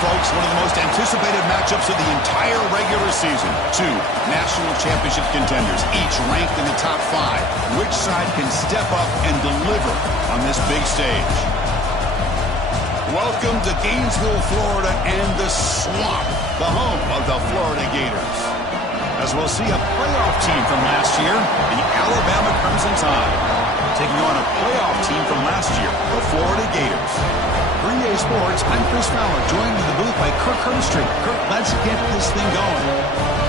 folks, one of the most anticipated matchups of the entire regular season. Two national championship contenders, each ranked in the top 5. Which side can step up and deliver on this big stage? Welcome to Gainesville, Florida, and the Swamp, the home of the Florida Gators. As we'll see a playoff team from last year, the Alabama Crimson Tide, taking on a playoff team from last year, the Florida Gators. Green Day Sports, I'm Chris Fowler, joined in the booth by Kirk Herbstreit. Kirk, let's get this thing going.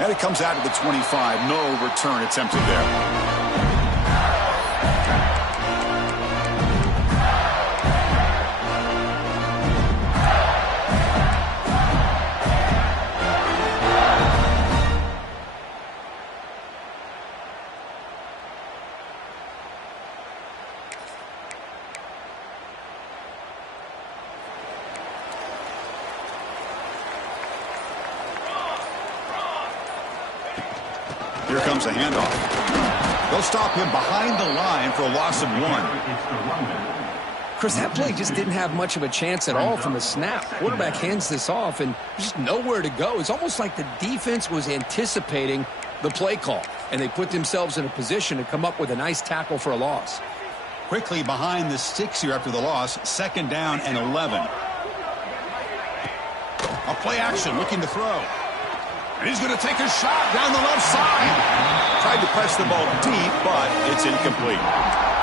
And it comes out to the 25. No return attempted there. Here comes a handoff. They'll stop him behind the line for a loss of 1. Chris, that play just didn't have much of a chance at all from the snap. Quarterback hands this off, and just nowhere to go. It's almost like the defense was anticipating the play call, and they put themselves in a position to come up with a nice tackle for a loss. Quickly behind the sticks here after the loss, 2nd down and 11. A play action, looking to throw. And he's going to take a shot down the left side. Tried to press the ball deep, but it's incomplete.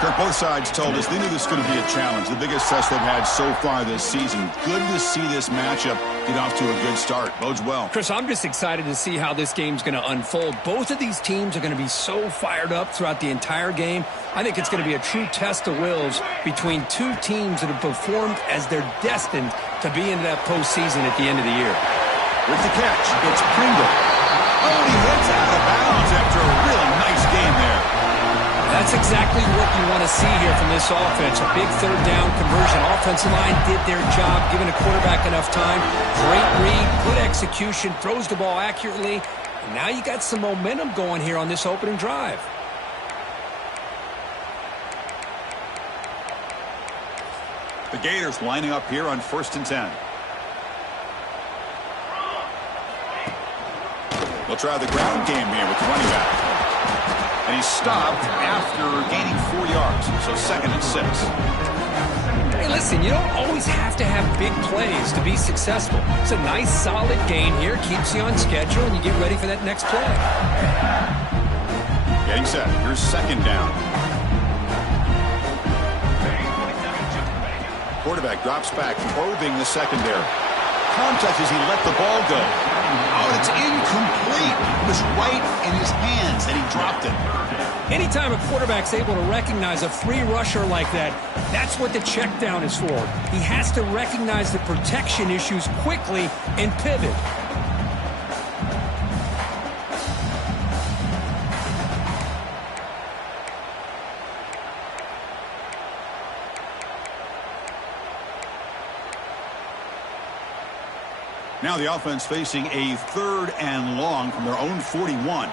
Kirk, both sides told us they knew this was going to be a challenge, the biggest test they've had so far this season. Good to see this matchup get off to a good start. Bodes well. Chris, I'm just excited to see how this game's going to unfold. Both of these teams are going to be so fired up throughout the entire game. I think it's going to be a true test of wills between two teams that have performed as they're destined to be into that postseason at the end of the year. With the catch, it's Pringle. Oh, and he heads out of bounds after a really nice game there. That's exactly what you want to see here from this offense. A big 3rd down conversion. Offensive line did their job, giving a quarterback enough time. Great read, good execution, throws the ball accurately. And now you got some momentum going here on this opening drive. The Gators lining up here on 1st and 10. They'll try the ground game here with the running back. And he's stopped after gaining 4 yards, so 2nd and 6. Hey, listen, you don't always have to have big plays to be successful. It's a nice, solid gain here, keeps you on schedule, and you get ready for that next play. Getting set. Here's 2nd down. Quarterback drops back, probing the secondary. Contact as he let the ball go. Oh, it's incomplete. It was right in his hands, and he dropped it. Anytime a quarterback's able to recognize a free rusher like that, that's what the check down is for. He has to recognize the protection issues quickly and pivot. Now the offense facing a 3rd and long from their own 41.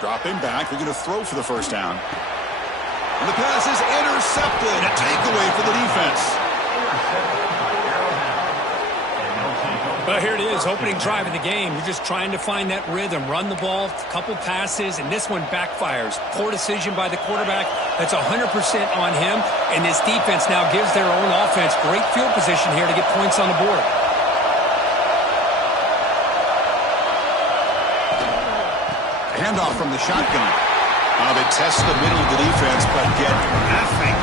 Drop him back. They're going to throw for the 1st down. And the pass is intercepted. A takeaway for the defense. Well, here it is, opening drive of the game. You're just trying to find that rhythm, run the ball, a couple passes, and this one backfires. Poor decision by the quarterback. That's 100% on him, and this defense now gives their own offense great field position here to get points on the board. Handoff from the shotgun. They test the middle of the defense, but get nothing.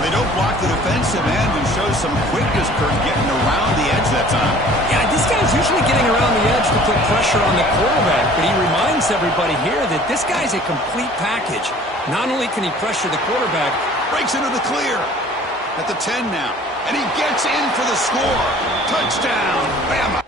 They don't block the defensive end and shows some quickness, Kurt, getting around the edge that time. Yeah, this guy's usually getting around the edge to put pressure on the quarterback, but he reminds everybody here that this guy's a complete package. Not only can he pressure the quarterback, breaks into the clear at the 10 now, and he gets in for the score. Touchdown, Bama.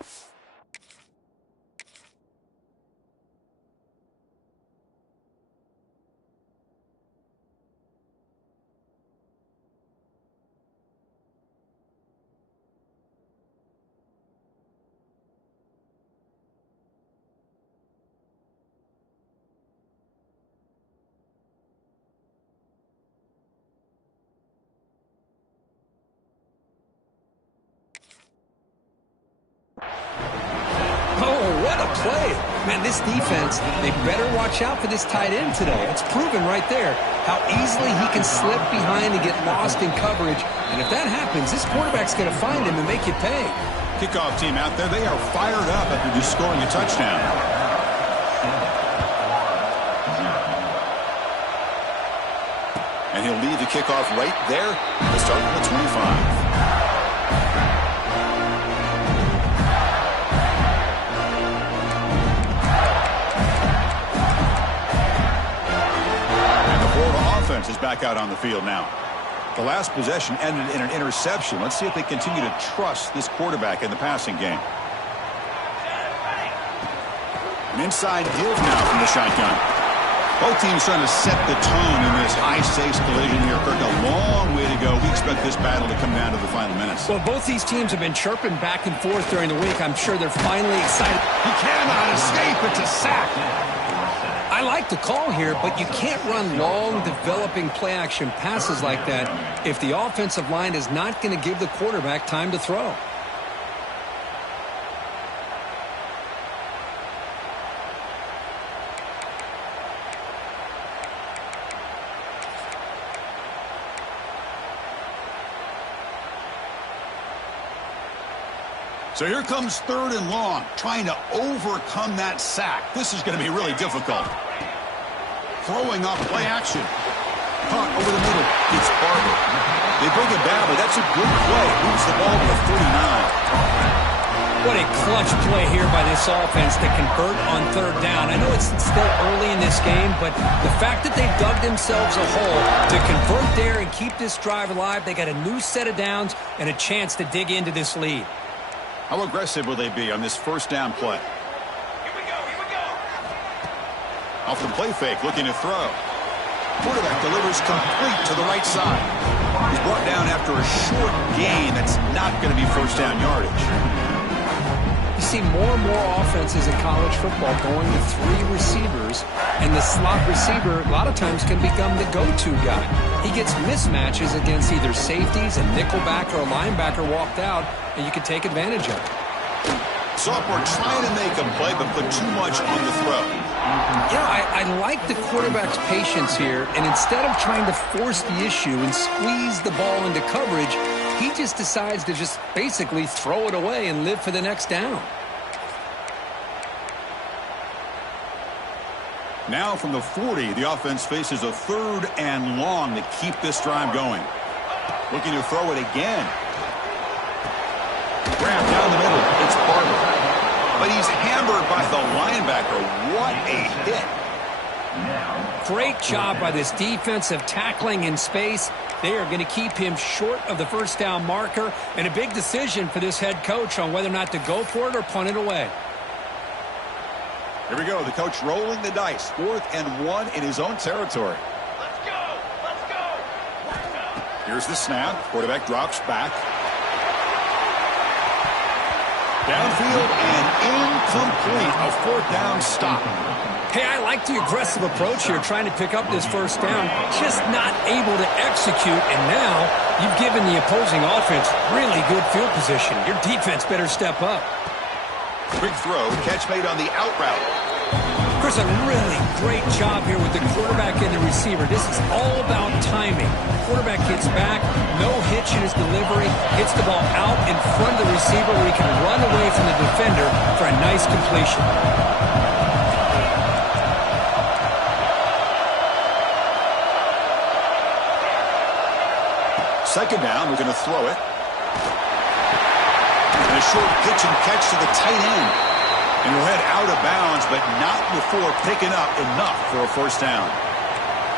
Play. Man, this defense, they better watch out for this tight end today. It's proven right there how easily he can slip behind and get lost in coverage. And if that happens, this quarterback's going to find him and make you pay. Kickoff team out there, they are fired up after just scoring a touchdown. And he'll leave the kickoff right there to start at the 25. Is back out on the field now. The last possession ended in an interception. Let's see if they continue to trust this quarterback in the passing game. An inside give now from the shotgun. Both teams trying to set the tone in this high-stakes collision here. Kirk, a long way to go. We expect this battle to come down to the final minutes. Well, both these teams have been chirping back and forth during the week. I'm sure they're finally excited. He cannot escape. It's a sack. I like the call here, but you can't run long, developing play-action passes like that if the offensive line is not going to give the quarterback time to throw. So here comes 3rd and long, trying to overcome that sack. This is going to be really difficult. Throwing off play action. Caught over the middle. It's Barber. They bring it down, but that's a good play. Moves the ball to the 39. What a clutch play here by this offense to convert on 3rd down. I know it's still early in this game, but the fact that they've dug themselves a hole to convert there and keep this drive alive, they got a new set of downs and a chance to dig into this lead. How aggressive will they be on this 1st down play? Here we go. Off the play fake, looking to throw. Quarterback delivers complete to the right side. He's brought down after a short gain that's not going to be 1st down yardage. You see more and more offenses in college football going to 3 receivers, and the slot receiver a lot of times can become the go-to guy. He gets mismatches against either safeties, a nickelback, or a linebacker walked out, and you can take advantage of it. Sophomore trying to make a play, but put too much on the throw. You know, I like the quarterback's patience here, and instead of trying to force the issue and squeeze the ball into coverage, he just decides to just basically throw it away and live for the next down. Now from the 40, the offense faces a 3rd and long to keep this drive going. Looking to throw it again. Grab down the middle. It's Barber. But he's hammered by the linebacker. What a hit. Great job by this defensive tackling in space. They are going to keep him short of the 1st down marker, and a big decision for this head coach on whether or not to go for it or punt it away. Here we go. The coach rolling the dice. 4th and 1 in his own territory. Let's go. Here's the snap. Quarterback drops back. Downfield and incomplete. A 4th down stop. Hey, I like the aggressive approach here, trying to pick up this 1st down, just not able to execute, and now you've given the opposing offense really good field position. Your defense better step up. Quick throw, catch made on the out route. Chris, a really great job here with the quarterback and the receiver. This is all about timing. Quarterback gets back, no hitch in his delivery, hits the ball out in front of the receiver where he can run away from the defender for a nice completion. Second down, we're going to throw it. And a short pitch and catch to the tight end. And he'll head out of bounds, but not before picking up enough for a first down.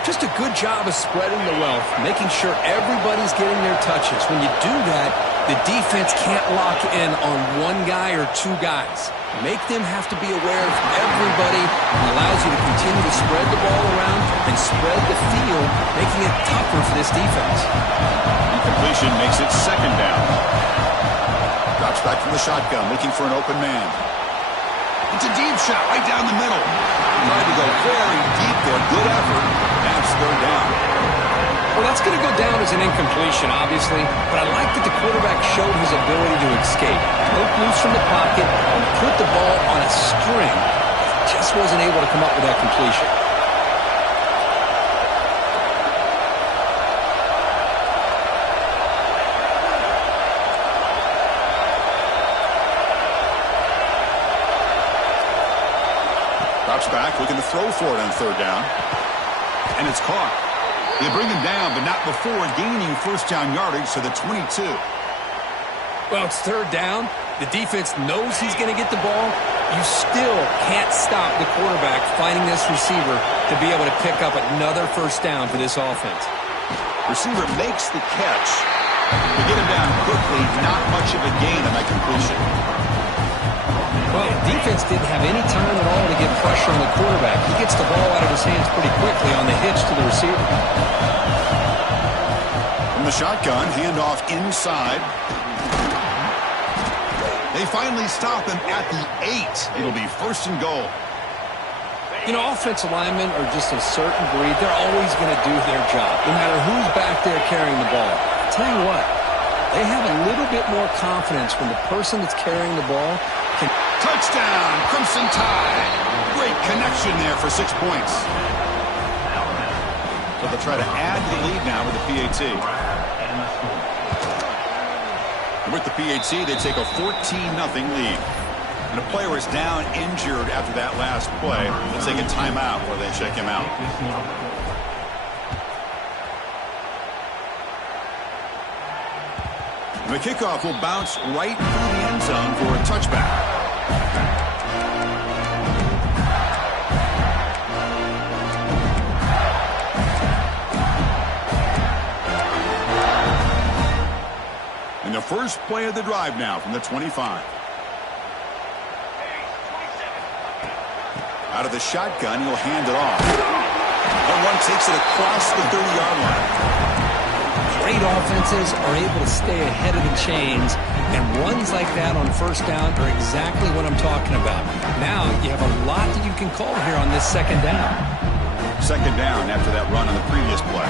Just a good job of spreading the wealth, making sure everybody's getting their touches. When you do that, the defense can't lock in on one guy or two guys. Make them have to be aware of everybody and allows you to continue to spread the ball around and spread the field, making it tougher for this defense. Incompletion makes it second down. Drops back from the shotgun, looking for an open man. It's a deep shot right down the middle. Tried to go very deep there. Good effort. That's third down. Well, that's going to go down as an incompletion, obviously, but I like that the quarterback showed his ability to escape. Broke loose from the pocket and put the ball on a string. Just wasn't able to come up with that completion. Drops back, looking to throw for it on third down. And it's caught. They bring him down, but not before gaining first down yardage to the 22. Well, it's third down. The defense knows he's going to get the ball. You still can't stop the quarterback finding this receiver to be able to pick up another first down for this offense. Receiver makes the catch. They get him down quickly. Not much of a gain on that completion. Well, defense didn't have any time at all to get pressure on the quarterback. He gets the ball out of his hands pretty quickly on the hitch to the receiver. From the shotgun, handoff inside. They finally stop him at the 8. It'll be first and goal. You know, offensive linemen are just a certain breed. They're always going to do their job, no matter who's back there carrying the ball. I'll tell you what, they have a little bit more confidence when the person that's carrying the ball can... Touchdown, Crimson Tide. Great connection there for 6 points. So they'll try to add to the lead now with the PAT. And with the PAT, they take a 14-0 lead. And a player is down injured after that last play. Let's take a timeout while they check him out. And the kickoff will bounce right through the end zone for a touchback. And the first play of the drive now from the 25. Out of the shotgun, he'll hand it off. And one takes it across the 30-yard line. Great offenses are able to stay ahead of the chains, and runs like that on first down are exactly what I'm talking about. Now you have a lot that you can call here on this second down. Second down after that run on the previous play.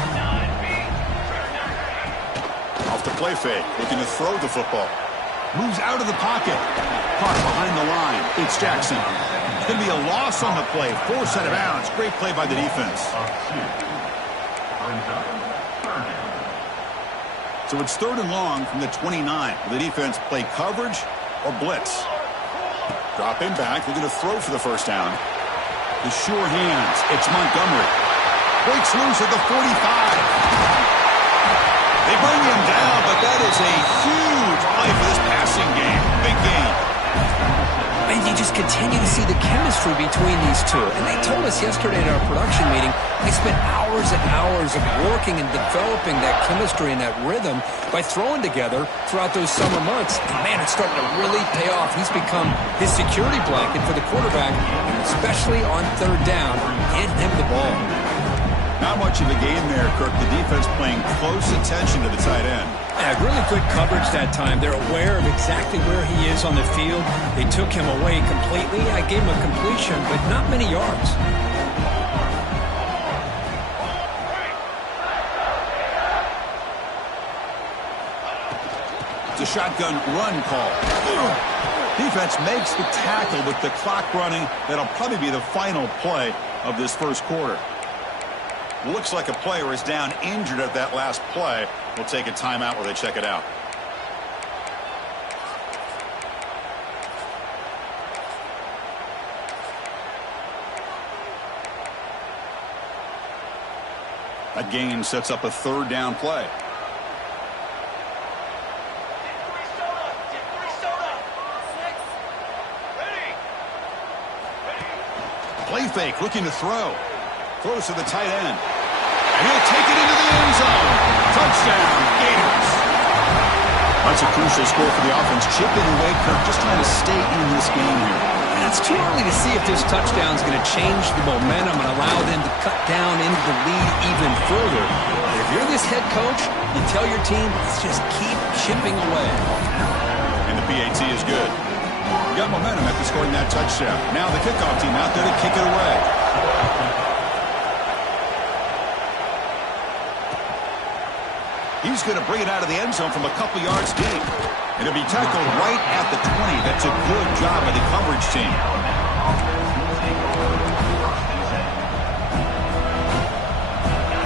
Off the play fake, looking to throw the football. Moves out of the pocket. Caught behind the line. It's Jackson. It's going to be a loss on the play. Forced out of bounds. Great play by the defense. So it's third and long from the 29. Will the defense play coverage or blitz? Drop in back. Looking to throw for the first down. The sure hands. It's Montgomery. Breaks loose at the 45. They bring him down, but that is a huge play for this passing game. Big game. And you just continue to see the chemistry between these two. And they told us yesterday in our production meeting, they spent hours and hours of working and developing that chemistry and that rhythm by throwing together throughout those summer months. And man, it's starting to really pay off. He's become his security blanket for the quarterback, and especially on third down, get him the ball. Not much of a game there, Kirk. The defense paying close attention to the tight end. Yeah, really good coverage that time. They're aware of exactly where he is on the field. They took him away completely. I gave him a completion, but not many yards. It's a shotgun run call. Defense makes the tackle with the clock running. That'll probably be the final play of this first quarter. Looks like a player is down injured at that last play. We'll take a timeout while they check it out. That gain sets up a third down play. Play fake, looking to throw. Throws to the tight end. And he'll take it into the end zone. Touchdown, Gators. That's a crucial score for the offense. Chipping away, Kirk, just trying to stay in this game here. And it's too early to see if this touchdown is going to change the momentum and allow them to cut down into the lead even further. But if you're this head coach, you tell your team, let's just keep chipping away. And the PAT is good. Got momentum after scoring that touchdown. Now the kickoff team out there to kick it away. He's going to bring it out of the end zone from a couple yards deep. It'll be tackled right at the 20. That's a good job by the coverage team.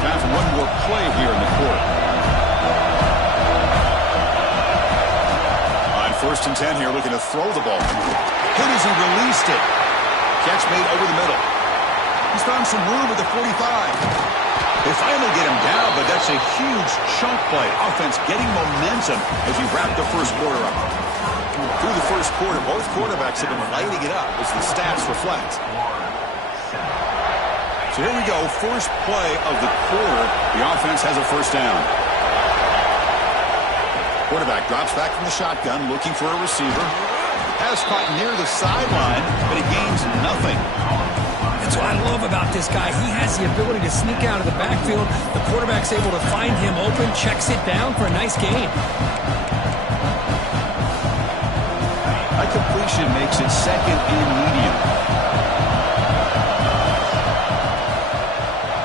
Time for one more play here in the quarter. On 1st and 10 here, looking to throw the ball. Hit as he released it. Catch made over the middle. He's found some room at the 45. They finally get him down, but that's a huge chunk play. Offense getting momentum as we wrap the first quarter up. Through the first quarter, both quarterbacks have been lighting it up as the stats reflect. So here we go, first play of the quarter. The offense has a first down. Quarterback drops back from the shotgun, looking for a receiver. Pass caught near the sideline, but he gains nothing. That's what I love about this guy. He has the ability to sneak out of the backfield. The quarterback's able to find him open, checks it down for a nice gain. A completion makes it 2nd and medium.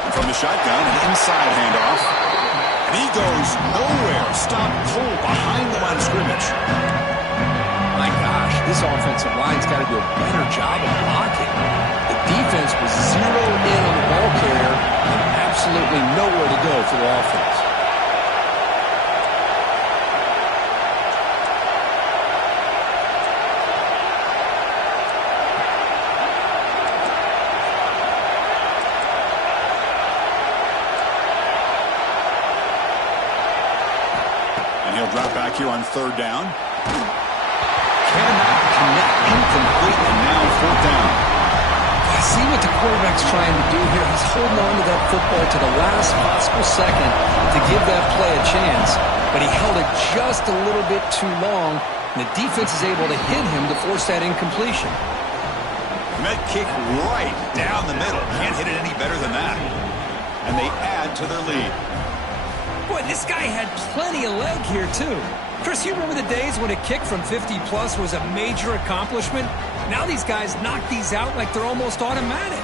And from the shotgun, an inside handoff. And he goes nowhere. Stop cold behind the line of scrimmage. My gosh, this offensive line's got to do a better job of blocking. The defense was zeroed in on the ball carrier and absolutely nowhere to go for the offense. And he'll drop back here on 3rd down. Cannot connect, incomplete, and now 4th down. I see what the quarterback's trying to do here. He's holding on to that football to the last possible second to give that play a chance, but he held it just a little bit too long, and the defense is able to hit him to force that incompletion. Met kick right down the middle. Can't hit it any better than that. And they add to their lead. Boy, this guy had plenty of leg here, too. Chris, you remember the days when a kick from 50-plus was a major accomplishment? Now these guys knock these out like they're almost automatic.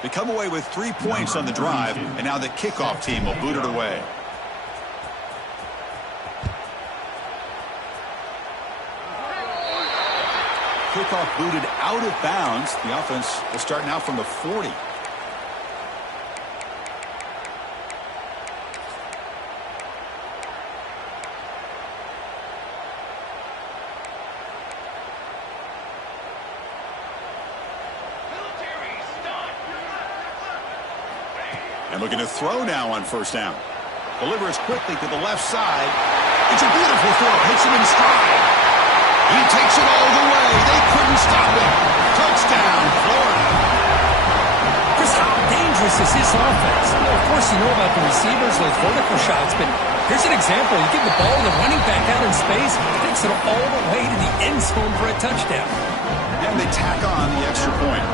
They come away with 3 points on the drive, and now the kickoff team will boot it away. Kickoff booted out of bounds. The offense will start now from the 40. And looking to throw now on 1st down. Delivers quickly to the left side. It's a beautiful throw. Hits him in stride. He takes it all the way. They couldn't stop him. Touchdown, Florida. Chris, how dangerous is this offense? Well, of course, you know about the receivers, those vertical shots, but here's an example. You give the ball to the running back out in space, takes it all the way to the end zone for a touchdown. And they tack on the extra point.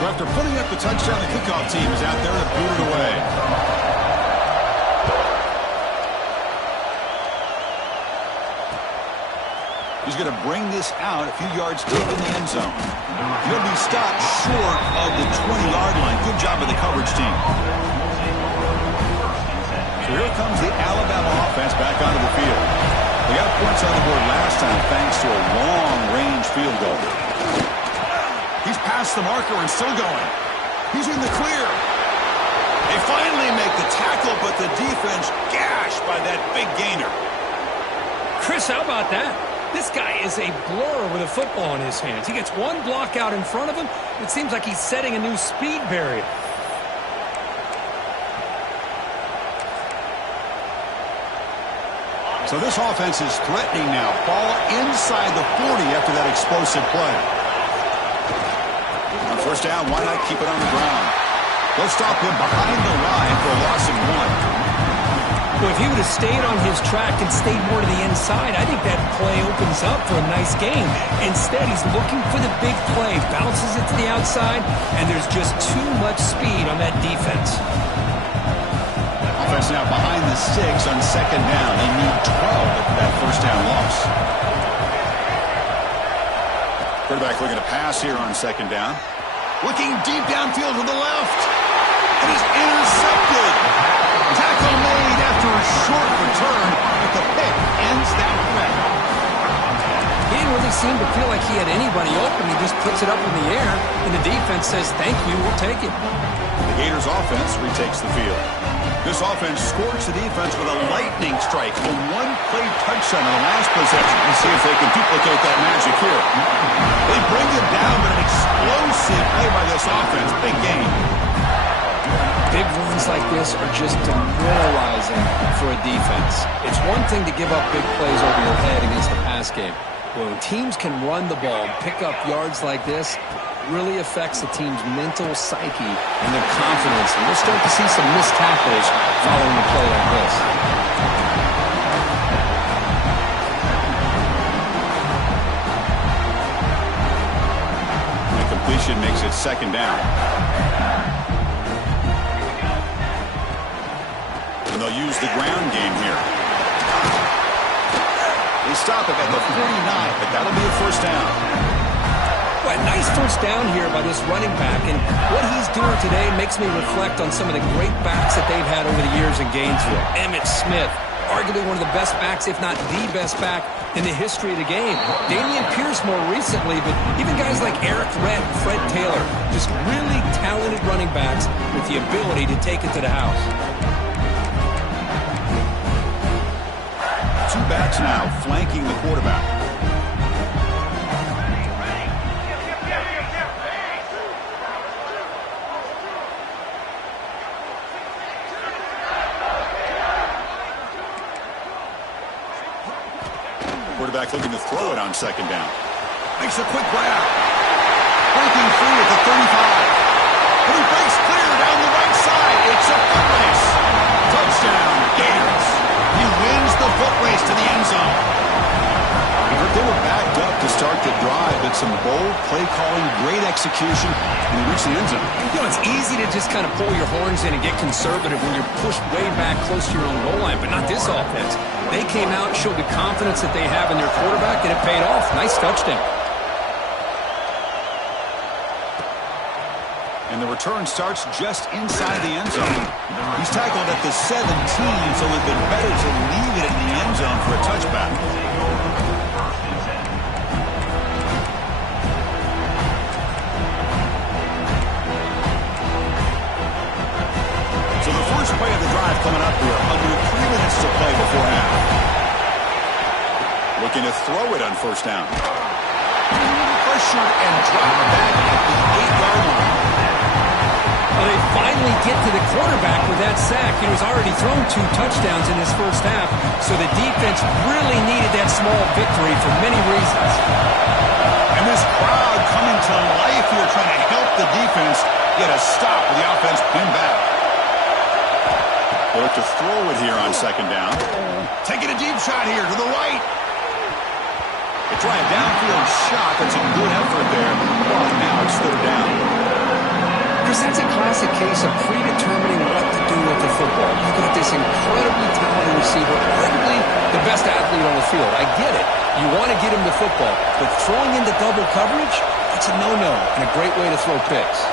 So after putting up the touchdown, the kickoff team is out there to boot it away. He's going to bring this out a few yards deep in the end zone. He'll be stopped short of the 20-yard line. Good job by the coverage team. So here comes the Alabama offense back onto the field. They got points on the board last time thanks to a long-range field goal. He's past the marker and still going. He's in the clear. They finally make the tackle, but the defense gashed by that big gainer. Chris, how about that? This guy is a blur with a football in his hands. He gets one block out in front of him. It seems like he's setting a new speed barrier. So this offense is threatening now. Ball inside the 40 after that explosive play. On first down, why not keep it on the ground? They'll stop him behind the line for a loss of 1. Well, if he would have stayed on his track and stayed more to the inside, I think that play opens up for a nice game. Instead, he's looking for the big play, bounces it to the outside, and there's just too much speed on that defense. Offense now behind the 6 on second down. They need 12 after that first down loss. Quarterback looking to pass here on second down. Looking deep downfield to the left. It is intercepted. Tackle made after a short return, but the pick ends that threat. He didn't really seem to feel like he had anybody open. He just puts it up in the air, and the defense says, thank you, we'll take it. The Gators offense retakes the field. This offense scores the defense with a lightning strike, a one-play touchdown in the last possession. Let's see if they can duplicate that magic here. They bring him down, but an explosive play by this offense. Big game. Big runs like this are just demoralizing for a defense. It's one thing to give up big plays over your head against the pass game. When teams can run the ball and pick up yards like this, it really affects the team's mental psyche and their confidence. And we'll start to see some missed tackles following a play like this. The completion makes it second down. And they'll use the ground game here. They stop it at the 49, but that'll be a first down. Well, a nice first down here by this running back, and what he's doing today makes me reflect on some of the great backs that they've had over the years in Gainesville. Emmitt Smith, arguably one of the best backs, if not the best back in the history of the game. Dameon Pierce more recently, but even guys like Eric Redd, Fred Taylor, just really talented running backs with the ability to take it to the house. Two backs now flanking the quarterback. Quarterback looking to throw it on second down. Makes a quick grab. Breaking free at the 35. And he breaks clear down the right side. It's a foot race. Touchdown, Gators. He wins the foot race to the end zone. They were backed up to start the drive, but some bold play calling, great execution, and they reached the end zone. You know, it's easy to just kind of pull your horns in and get conservative when you're pushed way back close to your own goal line, but not this offense. They came out, showed the confidence that they have in their quarterback, and it paid off. Nice touchdown. And the return starts just inside the end zone. He's tackled at the 17, so it would have been better to leave it in the end zone for a touchback. So the first play of the drive coming up here, under 3 minutes to play before half. Looking to throw it on first down. Pressure and drop back at the 8-yard line. Well, they finally get to the quarterback with that sack. He was already thrown 2 touchdowns in his first half, so the defense really needed that small victory for many reasons. And this crowd coming to life here trying to help the defense get a stop with the offense pinned back. They look to throw it here on second down. Taking a deep shot here to the right. They try a downfield shot. That's a good effort there. Well, now it's third down. Because that's a classic case of predetermining what to do with the football. You've got this incredibly talented receiver, arguably the best athlete on the field. I get it. You want to get him the football, but throwing into double coverage, that's a no-no and a great way to throw picks.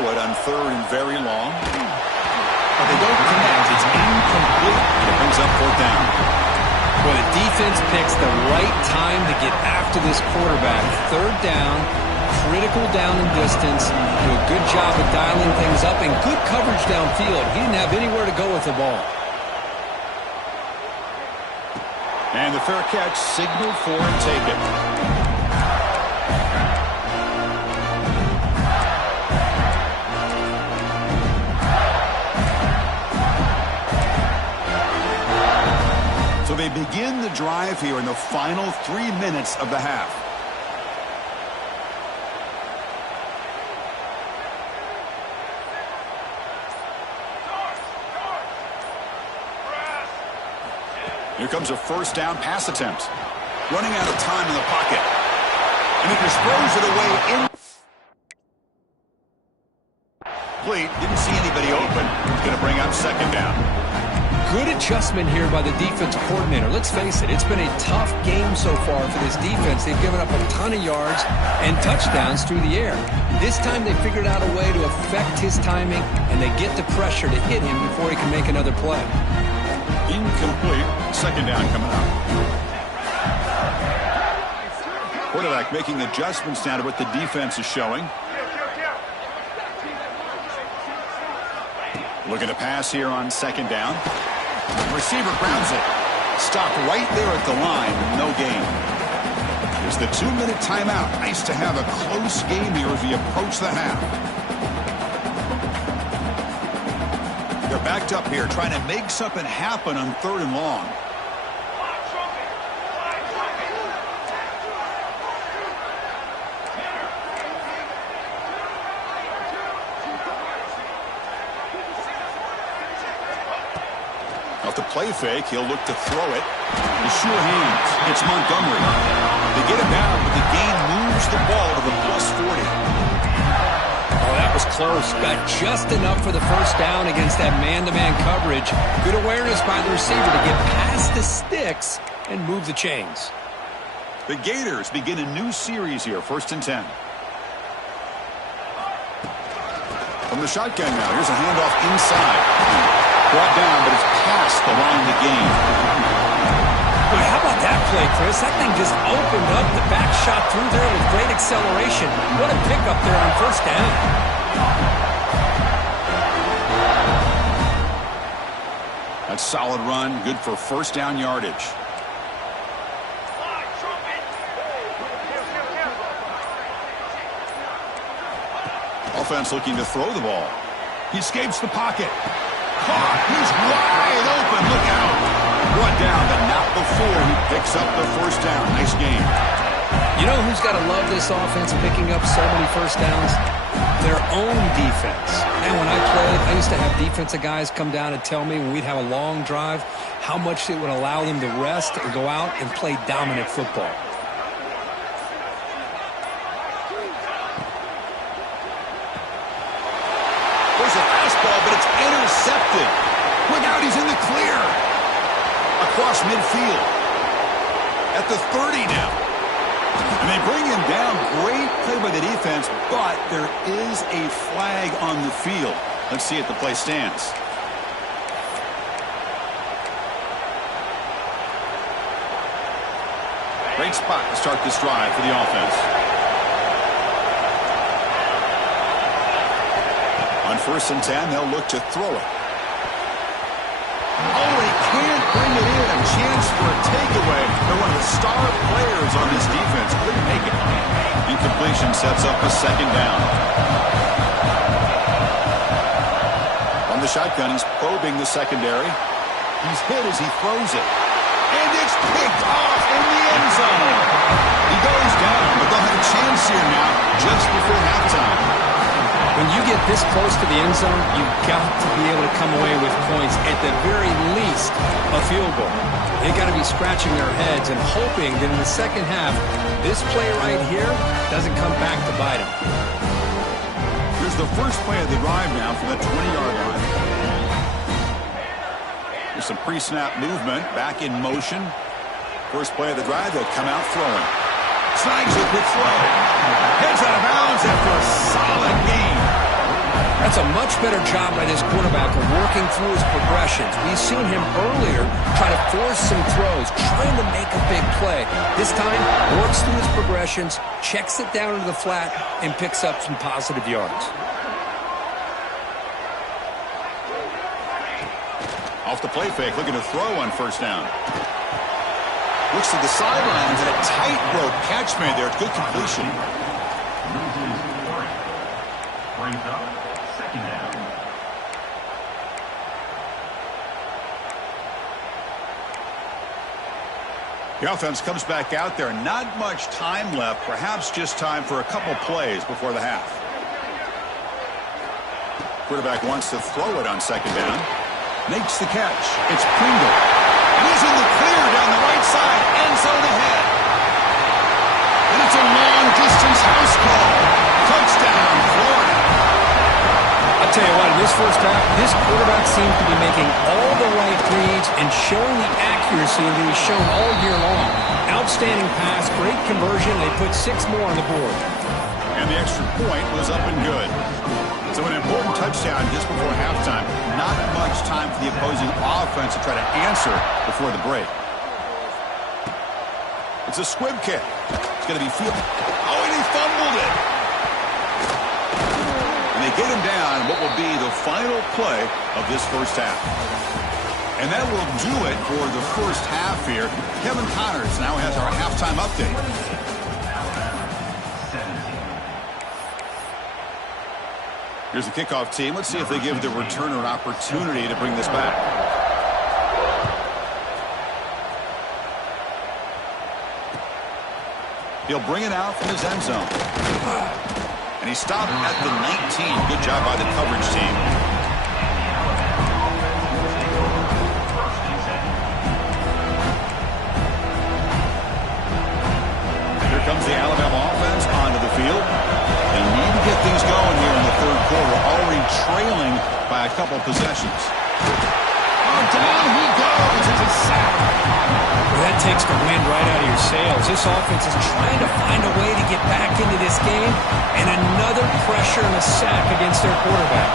throw it on 3rd and very long. But they don't connect. It's incomplete. And it brings up 4th down. Well, the defense picks the right time to get after this quarterback. 3rd down, critical down and distance. Do a good job of dialing things up and good coverage downfield. He didn't have anywhere to go with the ball. And the fair catch signaled for and taken. So they begin the drive here in the final 3 minutes of the half. Here comes a 1st down pass attempt. Running out of time in the pocket. And he just throws it away in. Didn't see anybody open. He's going to bring up 2nd down. Good adjustment here by the defense coordinator. Let's face it, it's been a tough game so far for this defense. They've given up a ton of yards and touchdowns through the air. This time they figured out a way to affect his timing, and they get the pressure to hit him before he can make another play. Incomplete. 2nd down coming up. Quarterback making adjustments now to what the defense is showing. Looking to pass here on 2nd down. Receiver grabs it. Stopped right there at the line. No gain. There's the 2-minute timeout. Nice to have a close game here as we approach the half. They're backed up here trying to make something happen on 3rd and long. Off the play fake, he'll look to throw it. The sure hands. It's Montgomery. They get it down, but the gain moves the ball to the +40. Oh, that was close. Got just enough for the 1st down against that man-to-man coverage. Good awareness by the receiver to get past the sticks and move the chains. The Gators begin a new series here, 1st and 10. From the shotgun now, here's a handoff inside. Brought down, but it's past the line of the game. Boy, how about that play, Chris? That thing just opened up. The back shot through there with great acceleration. What a pickup there on 1st down. That's solid run, good for 1st down yardage. Offense looking to throw the ball. He escapes the pocket. Caught. He's wide open. Look out. Brought down, but not before he picks up the 1st down. Nice game. You know who's got to love this offense picking up so many 1st downs? Their own defense. And when I played, I used to have defensive guys come down and tell me when we'd have a long drive how much it would allow them to rest and go out and play dominant football. There's a fastball, but it's intercepted. Look out, he's in the clear. Across midfield. At the 30 now. And they bring him down. Great play by the defense, but there is a flag on the field. Let's see if the play stands. Great spot to start this drive for the offense. On 1st and 10, they'll look to throw it. Oh, he can't bring it in. A chance for a takeaway. They're one of the star players on this defense. Couldn't make it. Incompletion sets up a 2nd down. On the shotgun, he's probing the secondary. He's hit as he throws it. And it's picked off in the end zone. He goes down, but they'll have a chance here now just before halftime. When you get this close to the end zone, you've got to be able to come away with points, at the very least, a field goal. They've got to be scratching their heads and hoping that in the 2nd half, this play right here doesn't come back to bite them. Here's the first play of the drive now from the 20-yard line. There's some pre-snap movement, back in motion. First play of the drive, they'll come out throwing. Snags a quick throw. Heads out of bounds after a solid gain. That's a much better job by this quarterback of working through his progressions. We've seen him earlier try to force some throws, trying to make a big play. This time, works through his progressions, checks it down into the flat, and picks up some positive yards. Off the play fake, looking to throw on first down. Looks to the sidelines, and a tightrope catch made there. Good completion. Brings up second down. The offense comes back out there. Not much time left. Perhaps just time for a couple plays before the half. Quarterback wants to throw it on second down. Makes the catch. It's Pringle. And he's in the clear down the right side. End zone ahead. And it's a long-distance house call. Touchdown, Florida. I'll tell you what, in this first half, this quarterback seems to be making all the right reads and showing the accuracy that he's shown all year long. Outstanding pass, great conversion. They put 6 more on the board. And the extra point was up and good. So an important touchdown just before halftime. Not much time for the opposing offense to try to answer before the break. It's a squib kick. It's going to be fielded. Oh, and he fumbled it. And they get him down what will be the final play of this first half. And that will do it for the first half here. Kevin Connors now has our halftime update. Here's the kickoff team. Let's see if they give the returner an opportunity to bring this back. He'll bring it out from his end zone. And he stopped at the 19. Good job by the coverage team. Here comes the Alabama offense onto the field. They need to get things going here in the third quarter, already trailing by a couple possessions. Oh, down he goes. It's a sack. Well, that takes the wind right out of your sails. This offense is trying to find a way to get back into this game, and another pressure and a sack against their quarterback.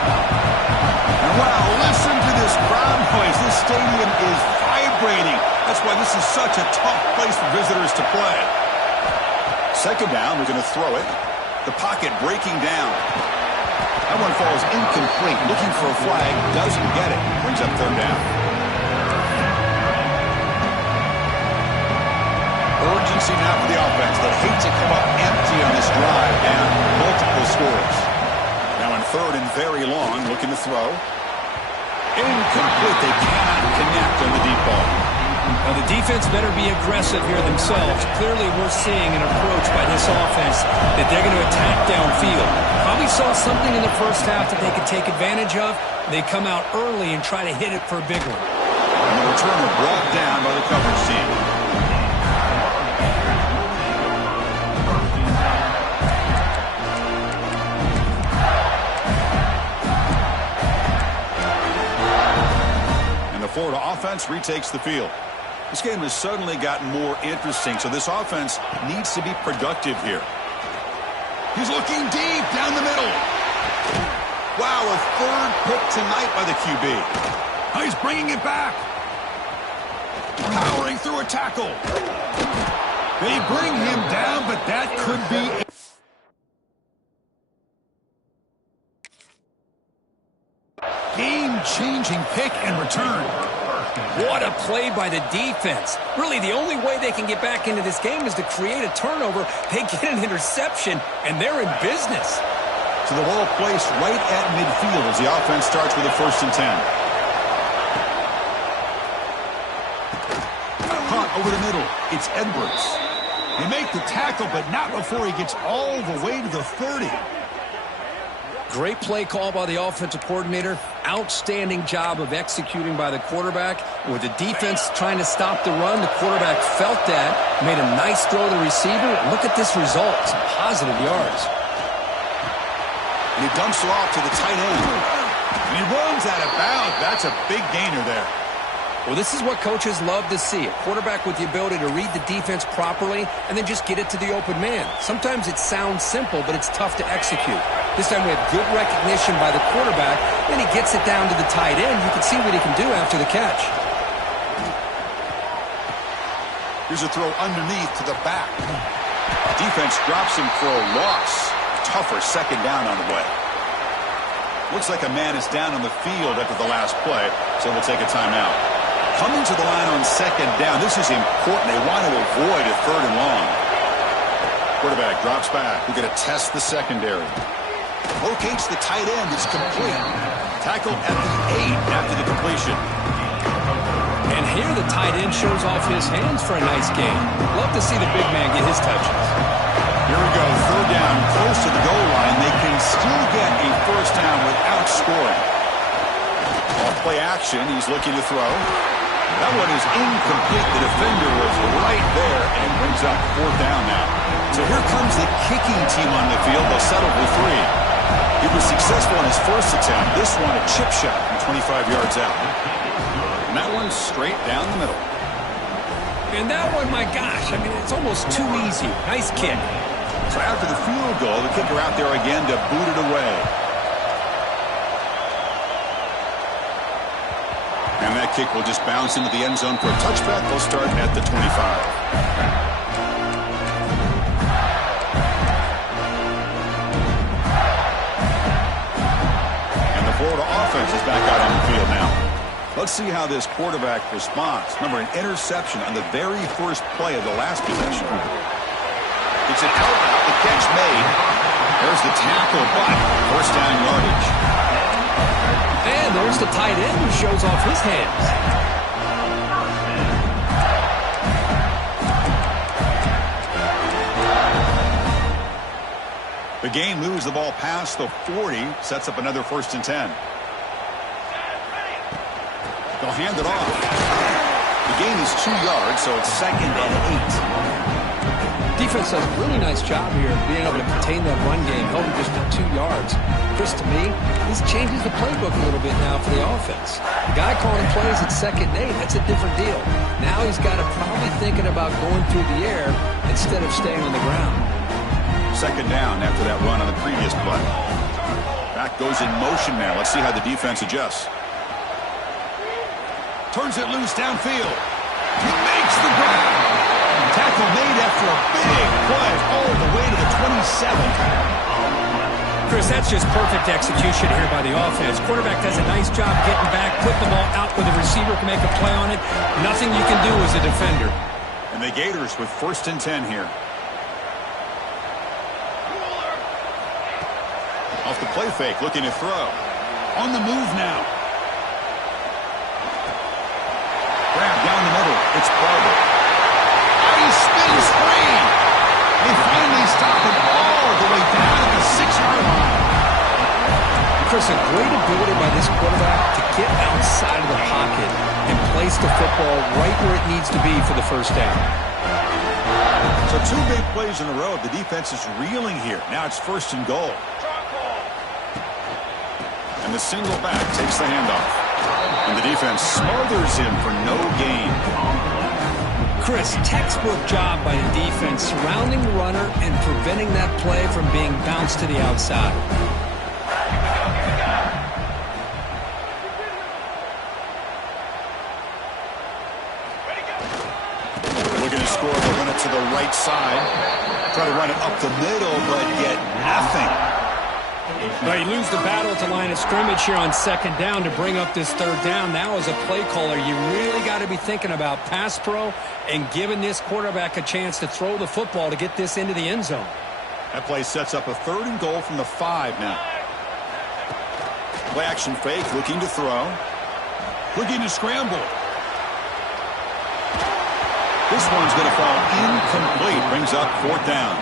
And wow, listen to this crowd noise. This stadium is vibrating. That's why this is such a tough place for visitors to play. Second down, they're going to throw it. The pocket breaking down. That one falls incomplete. Looking for a flag. Doesn't get it. Brings up third down. Urgency now for the offense. They'd hate to come up empty on this drive and multiple scores. Now in third and very long. Looking to throw. Incomplete. They cannot connect on the deep ball. Now, the defense better be aggressive here themselves. Clearly, we're seeing an approach by this offense that they're going to attack downfield. Probably saw something in the first half that they could take advantage of. They come out early and try to hit it for a big one. And the returner brought down by the coverage team. And the Florida offense retakes the field. This game has suddenly gotten more interesting, so this offense needs to be productive here. He's looking deep down the middle. Wow, a third pick tonight by the QB. Oh, he's bringing it back. Powering through a tackle. They bring him down, but that could be... game-changing pick and return. What a play by the defense. Really, the only way they can get back into this game is to create a turnover. They get an interception, and they're in business. So the ball placed right at midfield as the offense starts with a 1st and 10. Hunt over the middle. It's Edwards. They make the tackle, but not before he gets all the way to the 30. Great play call by the offensive coordinator. Outstanding job of executing by the quarterback. With the defense trying to stop the run, the quarterback felt that, made a nice throw to the receiver. Look at this result. Some positive yards. And he dumps it off to the tight end. And he runs out of bounds. That's a big gainer there. Well, this is what coaches love to see. A quarterback with the ability to read the defense properly and then just get it to the open man. Sometimes it sounds simple, but it's tough to execute. This time we have good recognition by the quarterback. Then he gets it down to the tight end. You can see what he can do after the catch. Here's a throw underneath to the back. Defense drops him for a loss. Tougher second down on the way. Looks like a man is down on the field after the last play, so we'll take a timeout. Coming to the line on second down, this is important. They want to avoid a third and long. Quarterback drops back. We're going to test the secondary. Locates the tight end. It's complete. Tackled at the 8 after the completion. And here the tight end shows off his hands for a nice gain. Love to see the big man get his touches. Here we go. Third down, close to the goal line. They can still get a first down without scoring. Off play action. He's looking to throw. That one is incomplete. The defender was right there and brings up fourth down now. So here comes the kicking team on the field. They'll settle for 3. He was successful in his first attempt. This one a chip shot from 25 yards out. And that one straight down the middle. And that one, my gosh, I mean, it's almost too easy. Nice kick. So after the field goal, the kicker out there again to boot it away. And that kick will just bounce into the end zone for a touchback. They'll start at the 25. And the Florida offense is back out on the field now. Let's see how this quarterback responds. Remember, an interception on the very first play of the last possession. It's an out route. The catch made. There's the tackle, but first down yardage. And there's the tight end who shows off his hands. The game moves the ball past the 40, sets up another 1st and 10. They'll hand it off. The gain is 2 yards, so it's 2nd and 8. Defense does a really nice job here of being able to contain that run game, held him just to 2 yards. Chris, to me, this changes the playbook a little bit now for the offense. The guy calling plays at 2nd and 8, that's a different deal. Now he's got to probably thinking about going through the air instead of staying on the ground. 2nd down after that run on the previous play. Back goes in motion now. Let's see how the defense adjusts. Turns it loose downfield. He makes the grab. Tackle made after a big play all the way to the 27. Chris, that's just perfect execution here by the offense. Quarterback does a nice job getting back, put the ball out where the receiver can make a play on it. Nothing you can do as a defender. And the Gators with 1st and 10 here. Off the play fake, looking to throw. On the move now. Grab down the middle. It's Barber. He spins free. They finally stop him all the way down at the 6-yard line. Chris, a great ability by this quarterback to get outside of the pocket and place the football right where it needs to be for the first down. So 2 big plays in a row. The defense is reeling here. Now it's 1st and goal. And the single back takes the handoff. And the defense smothers him for no gain. Chris, textbook job by the defense surrounding the runner and preventing that play from being bounced to the outside. Looking to score, they'll run it to the right side. Try to run it up the middle, but get nothing. But you lose the battle at the line of scrimmage here on 2nd down to bring up this 3rd down. Now as a play caller, you really got to be thinking about pass pro and giving this quarterback a chance to throw the football to get this into the end zone. That play sets up a 3rd and goal from the 5 now. Play action fake, looking to throw. Looking to scramble. This one's going to fall incomplete. Brings up 4th down.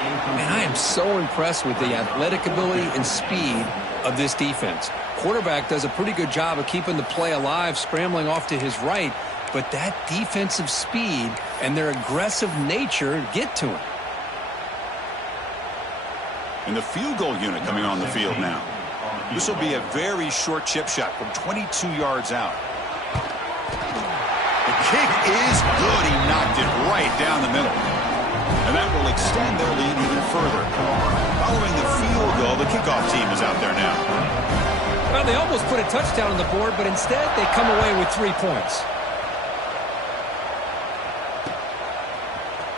And I am so impressed with the athletic ability and speed of this defense. Quarterback does a pretty good job of keeping the play alive, scrambling off to his right, but that defensive speed and their aggressive nature get to him. And the field goal unit coming on the field now. This will be a very short chip shot from 22 yards out. The kick is good. He knocked it right down the middle. And that will extend their lead even further. Following the field goal, the kickoff team is out there now. Well, they almost put a touchdown on the board, but instead they come away with 3 points.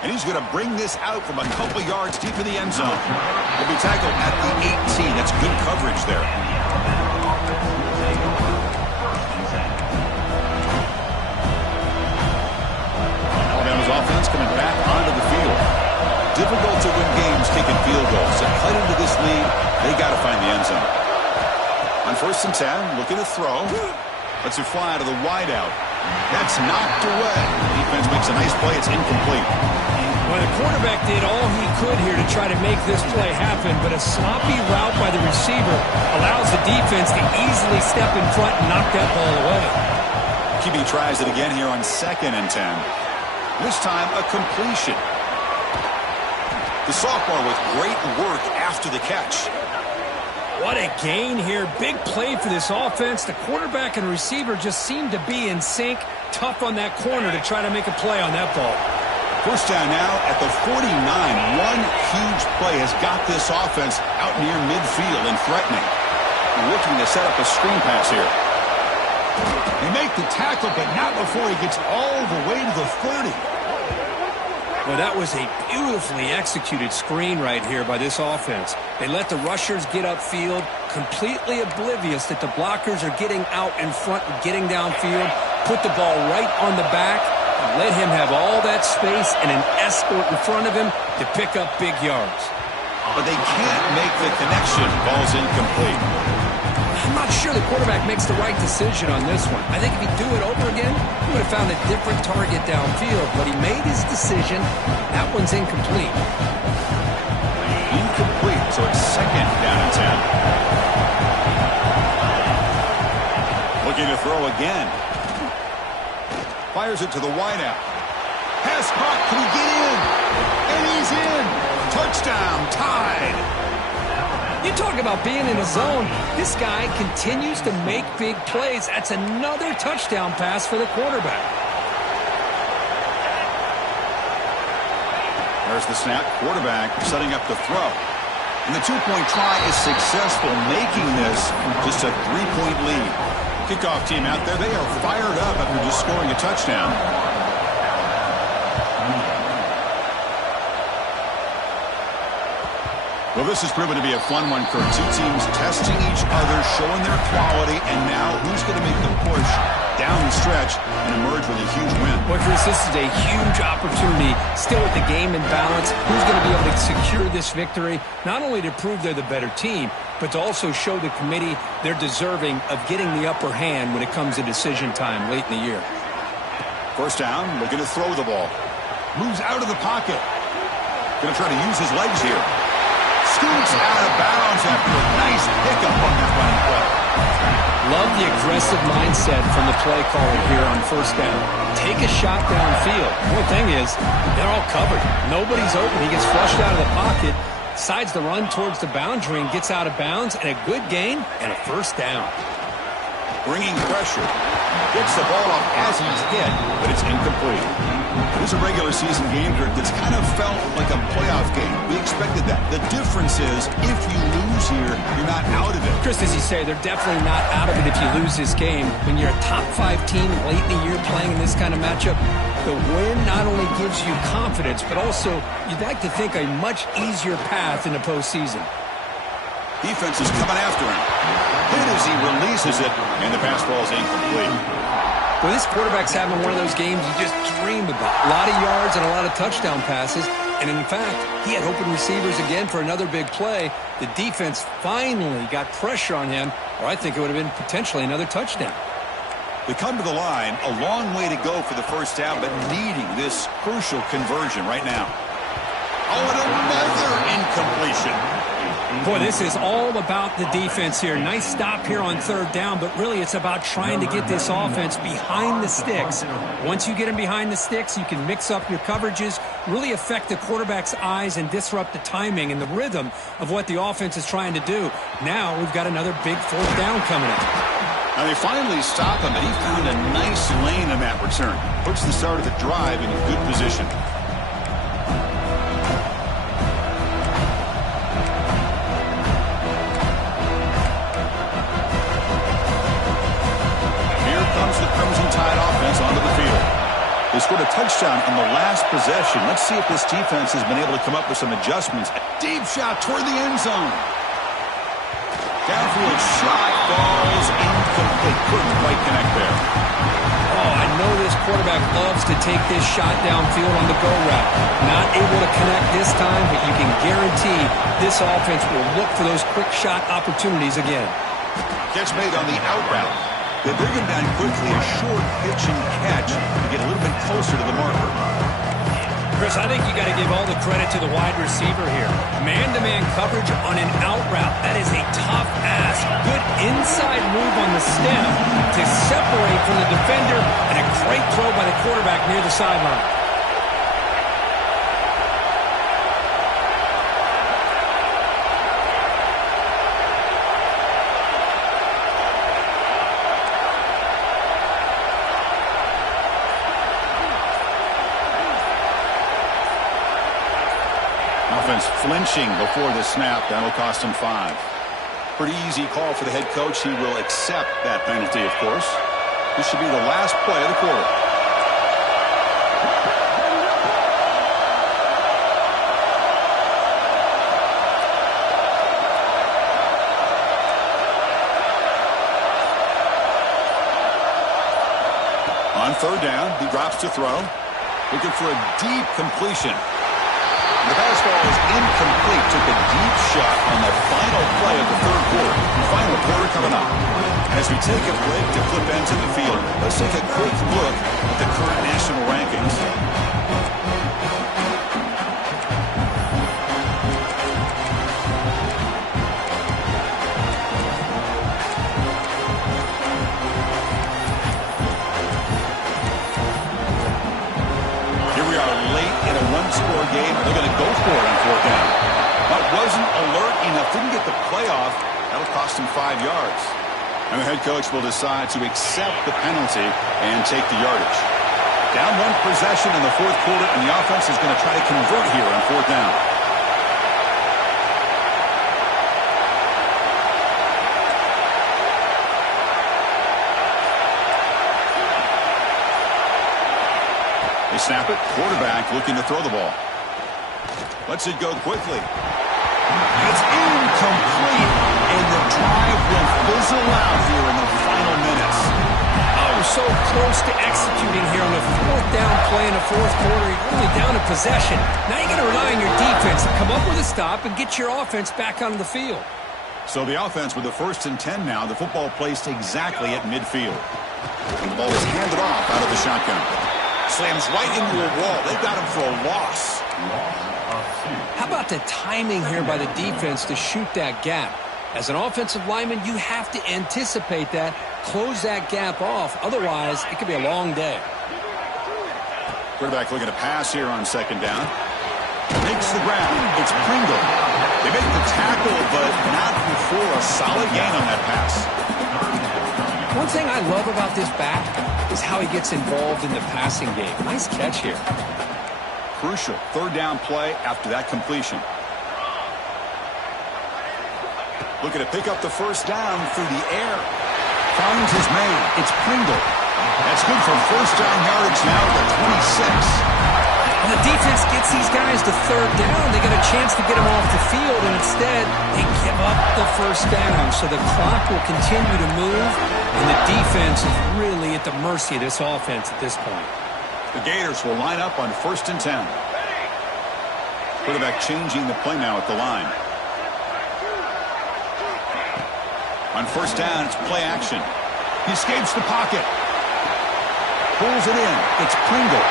And he's going to bring this out from a couple yards deep in the end zone. He'll be tackled at the 18. That's good coverage there. Alabama's offense coming back onto the field. Difficult to win games kicking field goals. So cut into this lead, they got to find the end zone. On 1st and 10, looking to throw. Lets it fly to the wideout. That's knocked away. The defense makes a nice play. It's incomplete. Well, the quarterback did all he could here to try to make this play happen, but a sloppy route by the receiver allows the defense to easily step in front and knock that ball away. QB tries it again here on 2nd and 10. This time, a completion. The sophomore with great work after the catch. What a gain here. Big play for this offense. The quarterback and receiver just seem to be in sync. Tough on that corner to try to make a play on that ball. 1st down now at the 49. One huge play has got this offense out near midfield and threatening. Looking to set up a screen pass here. They make the tackle, but not before he gets all the way to the 30. Well, that was a beautifully executed screen right here by this offense. They let the rushers get upfield, completely oblivious that the blockers are getting out in front and getting downfield, put the ball right on the back, and let him have all that space and an escort in front of him to pick up big yards. But they can't make the connection. Ball's incomplete. I'm not sure the quarterback makes the right decision on this one. I think if he'd do it over again, he would have found a different target downfield, but he made his decision. That one's incomplete. Incomplete, so it's 2nd down and 10. Looking to throw again. Fires it to the wideout. Pass caught, can he get in? And he's in! Touchdown, tied! You talk about being in a zone. This guy continues to make big plays. That's another touchdown pass for the quarterback. There's the snap. Quarterback setting up the throw. And the 2-point try is successful, making this just a 3-point lead. Kickoff team out there, they are fired up after just scoring a touchdown. Well, this has proven to be a fun one, Kurt. Two teams testing each other, showing their quality, and now who's going to make the push down the stretch and emerge with a huge win? Well, Chris, this is a huge opportunity. Still with the game in balance, who's going to be able to secure this victory, not only to prove they're the better team, but to also show the committee they're deserving of getting the upper hand when it comes to decision time late in the year. 1st down, looking to throw the ball. Moves out of the pocket. Going to try to use his legs here. Scoots out of bounds after a nice pickup on that running play. Love the aggressive mindset from the play caller here on 1st down. Take a shot downfield. The only thing is, they're all covered. Nobody's open. He gets flushed out of the pocket, decides to run towards the boundary and gets out of bounds, and a good gain and a 1st down. Bringing pressure. Gets the ball off as he's hit, but it's incomplete. This is a regular season game that's kind of felt like a playoff game. We expected that. The difference is, if you lose here, you're not out of it. Chris, as you say, they're definitely not out of it if you lose this game. When you're a top 5 team late in the year playing in this kind of matchup, the win not only gives you confidence, but also you'd like to think a much easier path in the postseason. Defense is coming after him. Hit as he releases it, and the pass ball is incomplete. Well, this quarterback's having one of those games you just dream about. A lot of yards and a lot of touchdown passes. And in fact, he had open receivers again for another big play. The defense finally got pressure on him, or I think it would have been potentially another touchdown. They come to the line, a long way to go for the 1st down, but needing this crucial conversion right now. Oh, and another incompletion. Boy, this is all about the defense here. Nice stop here on 3rd down, but really it's about trying to get this offense behind the sticks. Once you get them behind the sticks, you can mix up your coverages, really affect the quarterback's eyes and disrupt the timing and the rhythm of what the offense is trying to do. Now we've got another big 4th down coming up. Now they finally stop him, and he found a nice lane in that return. Puts the start of the drive in a good position. They scored a touchdown on the last possession. Let's see if this defense has been able to come up with some adjustments. Deep shot toward the end zone. Downfield shot falls incomplete. Couldn't quite connect there. Oh, I know this quarterback loves to take this shot downfield on the go route. Not able to connect this time, but you can guarantee this offense will look for those quick shot opportunities again. Catch made on the out route. They bring him down quickly, a short pitch and catch to get a little bit closer to the marker. Chris, I think you got to give all the credit to the wide receiver here. Man-to-man coverage on an out route. That is a tough ask. Good inside move on the stem to separate from the defender, and a great throw by the quarterback near the sideline. Offense flinching before the snap. That'll cost him 5. Pretty easy call for the head coach. He will accept that penalty, of course. This should be the last play of the quarter. On third down, he drops to throw. Looking for a deep completion. The pass ball is incomplete. Took a deep shot on the final play of the third quarter. Final quarter coming up. As we take a break to flip ends in the field, let's take a quick look at the current national rankings. Score game. They're going to go for it on fourth down. But wasn't alert enough. Didn't get the playoff. That'll cost him 5 yards. And the head coach will decide to accept the penalty and take the yardage. Down one possession in the fourth quarter, and the offense is going to try to convert here on fourth down. They snap it. Quarterback looking to throw the ball. Lets it go quickly. It's incomplete. And the drive will fizzle out here in the final minutes. Oh, so close to executing here on the fourth down play in the fourth quarter. You're only down a possession. Now you got to rely on your defense to come up with a stop and get your offense back onto the field. So the offense with the 1st and 10 now. The football placed exactly at midfield. And the ball is handed off out of the shotgun. Slams right into a wall. They got him for a loss. How about the timing here by the defense to shoot that gap? As an offensive lineman, you have to anticipate that, close that gap off. Otherwise, it could be a long day. Quarterback looking to pass here on second down. Makes the ground. It's Pringle. They make the tackle, but not before a solid gain on that pass. One thing I love about this back is how he gets involved in the passing game. Nice catch here. Crucial third down play after that completion. Looking to pick up the first down through the air. Finds his man. It's Pringle. That's good for first down yardage now at the 26. When the defense gets these guys to third down, they get a chance to get them off the field, and instead they give up the first down. So the clock will continue to move, and the defense is really at the mercy of this offense at this point. The Gators will line up on 1st and 10. Quarterback changing the play now at the line. On first down, it's play action. He escapes the pocket. Pulls it in. It's Pringle.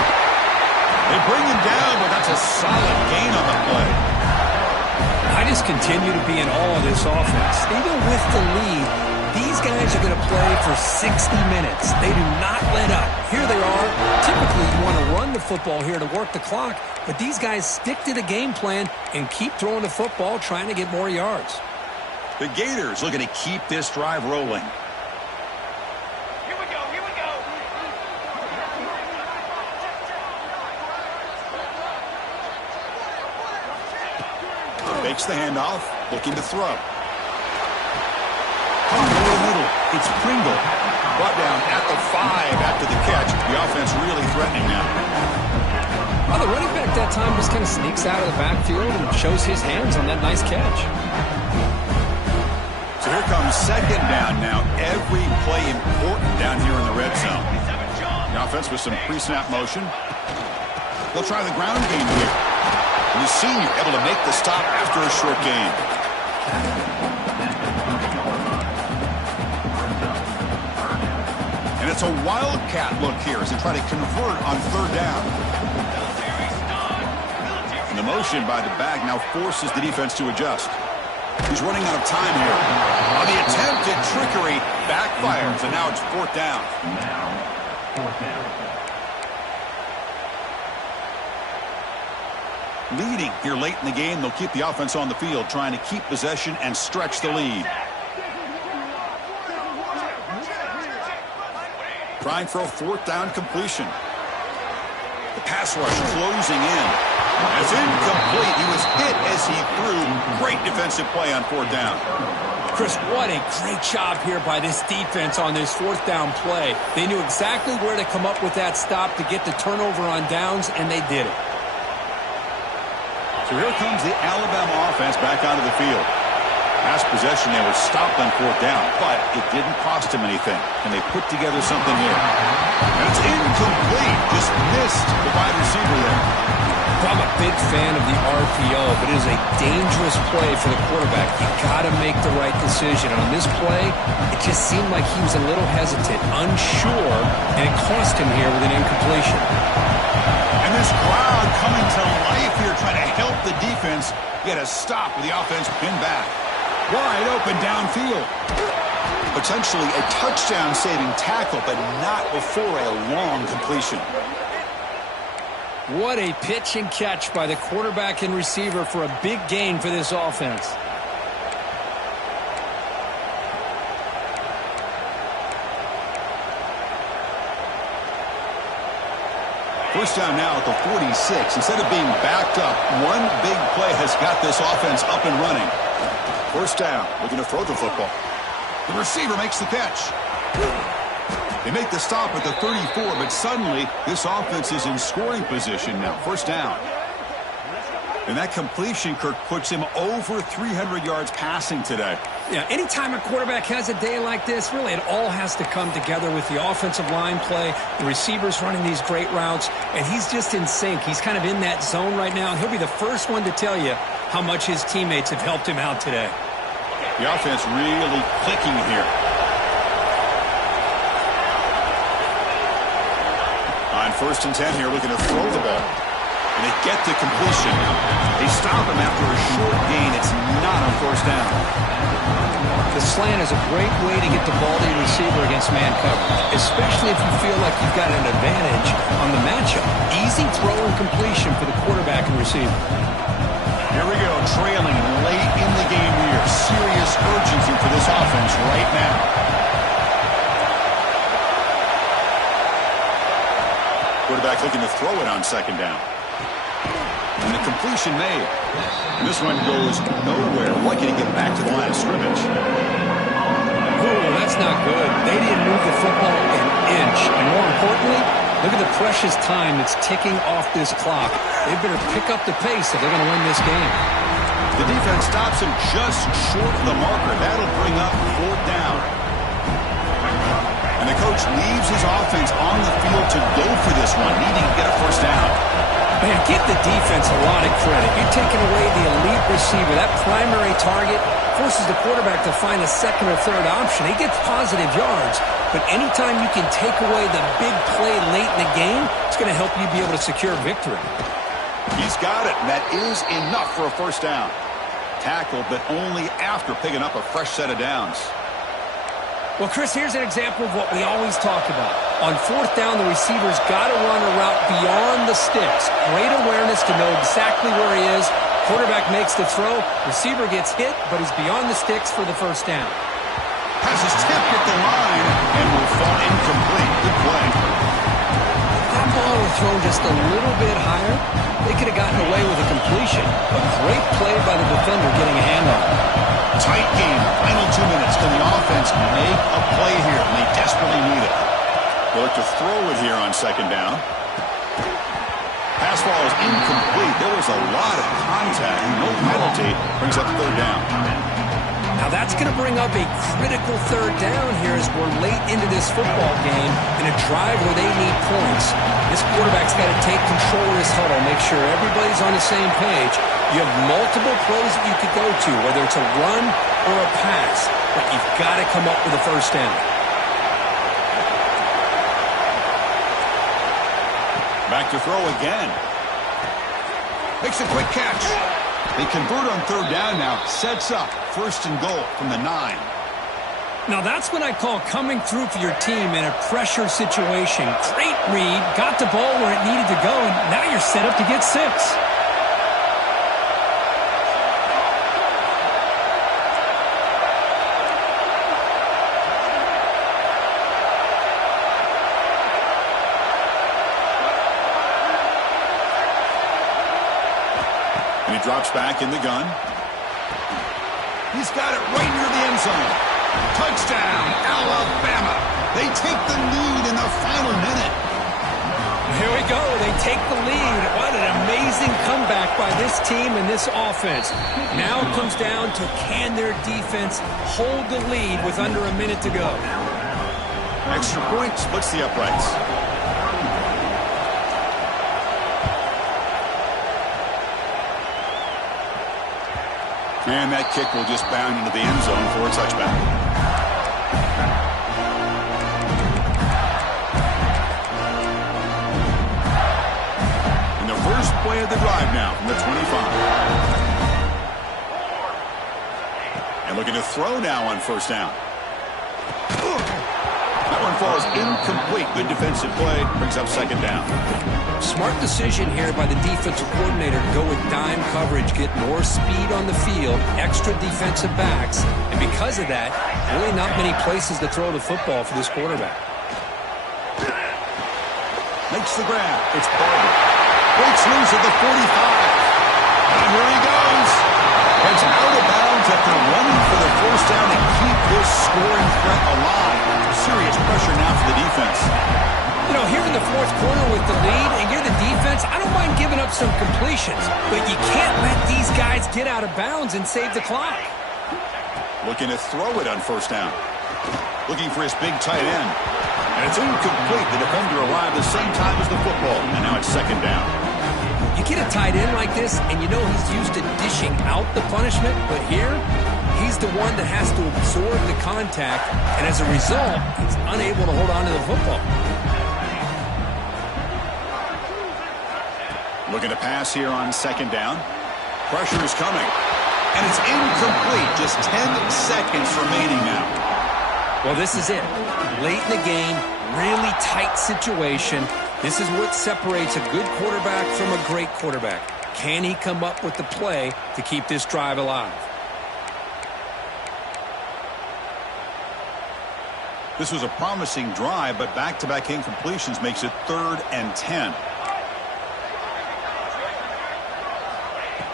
They bring him down, but that's a solid gain on the play. I just continue to be in awe of this offense. Even with the lead, these guys are going to play for 60 minutes. They do not let up. Here they are. Typically, you want to run the football here to work the clock, but these guys stick to the game plan and keep throwing the football, trying to get more yards. The Gators looking to keep this drive rolling. Here we go, here we go. Fakes the handoff, looking to throw. Over the middle, it's Pringle. Brought down at the 5 at after the catch. The offense really threatening now. Well, the running back that time just kind of sneaks out of the backfield and shows his hands on that nice catch. So here comes second down now. Every play important down here in the red zone. The offense with some pre-snap motion. They'll try the ground game here. And the senior able to make the stop after a short gain. And it's a wildcat look here as they try to convert on third down. And the motion by the back now forces the defense to adjust. He's running out of time here. On the attempted trickery, backfires, and now it's fourth down. Leading here late in the game, they'll keep the offense on the field, trying to keep possession and stretch the lead. Trying for a fourth down completion. The pass rush closing in. It's incomplete. He was hit as he threw. Great defensive play on fourth down. Chris, what a great job here by this defense on this fourth down play. They knew exactly where to come up with that stop to get the turnover on downs, and they did it. So here comes the Alabama offense back onto the field. Last possession, they were stopped on fourth down, but it didn't cost them anything. And they put together something here. And it's incomplete. Just missed the wide receiver there. I'm a big fan of the RPO, but it is a dangerous play for the quarterback. You got to make the right decision. On this play, it just seemed like he was a little hesitant, unsure, and it cost him here with an incompletion. And this crowd coming to life here, trying to help the defense get a stop with the offense pinned back. Wide open downfield. Potentially a touchdown-saving tackle, but not before a long completion. What a pitch and catch by the quarterback and receiver for a big gain for this offense. First down now at the 46. Instead of being backed up, one big play has got this offense up and running. First down, looking to throw the football. The receiver makes the catch. They make the stop at the 34, but suddenly this offense is in scoring position now. First down. And that completion, Kirk, puts him over 300 yards passing today. Yeah, anytime a quarterback has a day like this, really it all has to come together with the offensive line play, the receivers running these great routes, and he's just in sync. He's kind of in that zone right now, and he'll be the first one to tell you how much his teammates have helped him out today. The offense really clicking here. On first and 10 here, looking to throw the ball. And they get to completion. They stop him after a short gain. It's not on first down. The slant is a great way to get the ball to your receiver against man coverage, especially if you feel like you've got an advantage on the matchup. Easy throw and completion for the quarterback and receiver. Here we go, trailing late in the game here. Serious urgency for this offense right now. Quarterback looking to throw it on second down. And the completion made. And this one goes nowhere. Lucky to get back to the line of scrimmage. Oh, that's not good. They didn't move the football an inch. And more importantly, look at the precious time that's ticking off this clock. They better pick up the pace if they're going to win this game. The defense stops him just short of the marker. That'll bring up fourth down. And the coach leaves his offense on the field to go for this one, needing to get a first down. Man, give the defense a lot of credit. You're taking away the elite receiver. That primary target forces the quarterback to find a second or third option. He gets positive yards, but anytime you can take away the big play late in the game, it's going to help you be able to secure victory. He's got it. That is enough for a first down. Tackled, but only after picking up a fresh set of downs. Well, Chris, here's an example of what we always talk about. On fourth down, the receiver's got to run a route beyond the sticks. Great awareness to know exactly where he is. Quarterback makes the throw. Receiver gets hit, but he's beyond the sticks for the first down. Has his tip at the line and will fall incomplete. Good play. If that ball were thrown just a little bit higher, they could have gotten away with a completion. A great play by the defender getting a hand on it. Tight game. Final 2 minutes. Can the offense make a play here? And they desperately need it. Well, start to throw it here on second down. Pass ball is incomplete. There was a lot of contact. No penalty. Brings up third down. Now that's going to bring up a critical third down here as we're late into this football game in a drive where they need points. This quarterback's got to take control of this huddle, make sure everybody's on the same page. You have multiple plays that you could go to, whether it's a run or a pass, but you've got to come up with a first down. Back to throw again. Makes a quick catch. They convert on third down now. Sets up first and goal from the 9. Now that's what I call coming through for your team in a pressure situation. Great read, got the ball where it needed to go, and now you're set up to get 6. And he drops back in the gun. He's got it right near the end zone. Touchdown, Alabama. They take the lead in the final minute. Here we go. They take the lead. What an amazing comeback by this team and this offense. Now it comes down to can their defense hold the lead with under a minute to go. Extra point splits the uprights. And that kick will just bound into the end zone for a touchback. And the first play of the drive now from the 25. And looking to throw now on first down. That one falls incomplete. Good defensive play. Brings up second down. Smart decision here by the defensive coordinator to go with dime coverage, get more speed on the field, extra defensive backs, and because of that, really not many places to throw the football for this quarterback. Makes the grab. It's Barber. Breaks loose at the 45. And here he goes. It's out of bounds after running for the first down to keep this scoring threat alive. Serious pressure now for the defense. You know, here in the fourth quarter with the lead, and you're the defense, I don't mind giving up some completions, but you can't let these guys get out of bounds and save the clock. Looking to throw it on first down. Looking for his big tight end. And it's incomplete. The defender arrived the same time as the football, and now it's second down. You get a tight end like this, and you know he's used to dishing out the punishment, but here, he's the one that has to absorb the contact, and as a result, he's unable to hold on to the football. Looking to pass here on second down. Pressure is coming. And it's incomplete. Just 10 seconds remaining now. Well, this is it. Late in the game, really tight situation. This is what separates a good quarterback from a great quarterback. Can he come up with the play to keep this drive alive? This was a promising drive, but back-to-back incompletions makes it 3rd and 10.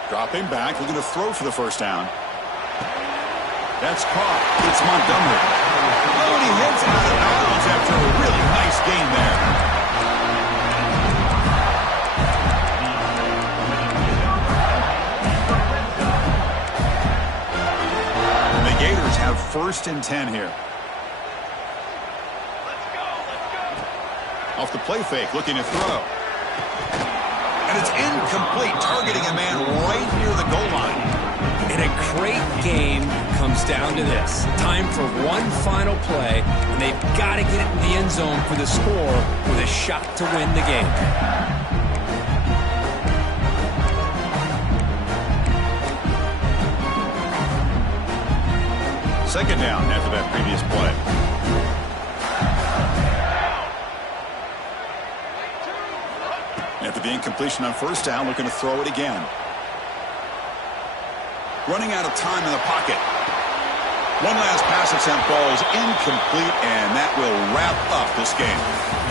Dropping back, looking to throw for the first down. That's caught. It's Montgomery. Oh, and he heads out of bounds after a really nice gain there. And the Gators have 1st and 10 here. Off the play fake, looking to throw. And it's incomplete, targeting a man right near the goal line. And a great game comes down to this. Time for one final play, and they've got to get it in the end zone for the score with a shot to win the game. Second down after that previous play. After the incompletion on first down, looking to throw it again. Running out of time in the pocket. One last pass attempt, ball is incomplete, and that will wrap up this game.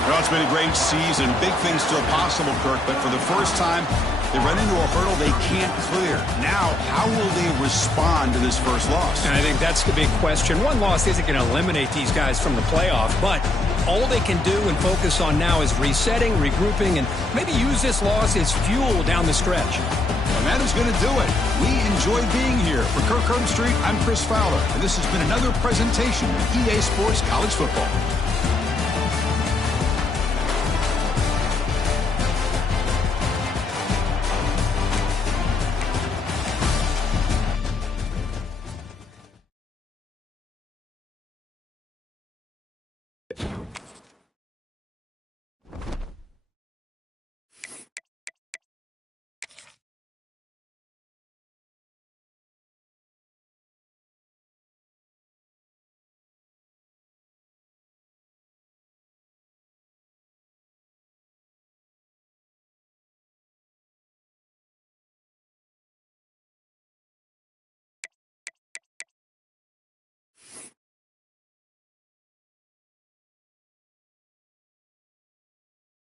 Well, it's been a great season. Big things still possible, Kirk, but for the first time, they run into a hurdle they can't clear. Now, how will they respond to this first loss? And I think that's the big question. One loss isn't going to eliminate these guys from the playoff, but all they can do and focus on now is resetting, regrouping, and maybe use this loss as fuel down the stretch. And that is going to do it. We enjoyed being here. For Kirk Herbstreit, I'm Chris Fowler, and this has been another presentation of EA Sports College Football.